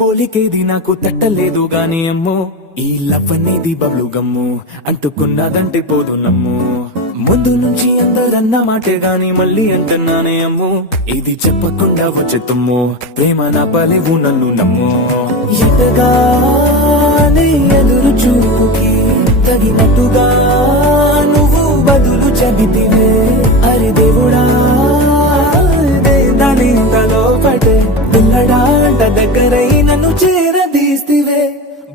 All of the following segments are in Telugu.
పోలికేది నాకు తట్టలేదు గాని అమ్మో ఈ లవ్ అనేది బబ్లు గమ్ము అంటుకున్నదంటే పోదు నమ్ము ముందు నుంచి అందరన్న మాటే గాని మళ్ళీ అంటున్నానే అమ్ము ఇది చెప్పకుండా వచ్చే తుమ్ము ప్రేమ నా పలేవు నన్ను నమ్ము ఎటగానే ఎదురు చూకి తగినట్టుగా నువ్వు బదులు చెబితివే అరే దేవుడా దాని తలో పటే పిల్లడాంట దగ్గరై నన్ను చేరదీస్తివే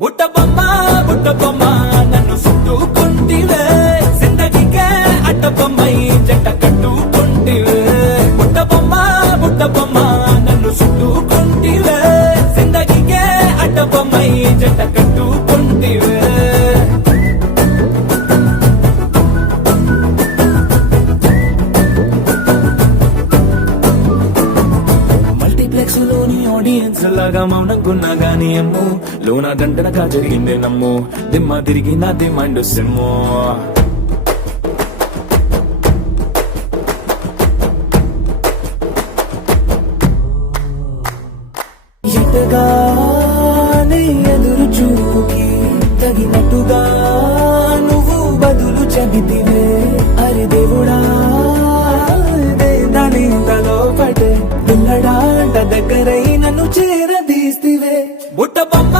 బుట్ట బొమ్మ నన్ను చుట్టుకుంటివే జిందగీకే అడ్డ బొమ్మై జంట కట్టుకుంటివే బుట్ట బొమ్మ నన్ను చుట్టుకుంటివే జిందగీకే అడ్డ బొమ్మై జంట కట్టుకుంటివే మల్టీప్లెక్స్ లోని ఆడియన్స్ లాగా మౌనంకున్నా గానీ అమ్ము లోన దండనగా జరిగిందే నమ్ము దిమ్మ తిరిగి నాది మైండ్ సిమ్ము ఎటగానే ఎదురు చూకి తగినట్టుగా నువ్వు బదులు చెబితివే అరే దేవుడా దాని తలో పటే పిల్లడాంట దగ్గరై నన్ను చేరదీస్తివే బుట్ట బొమ్మ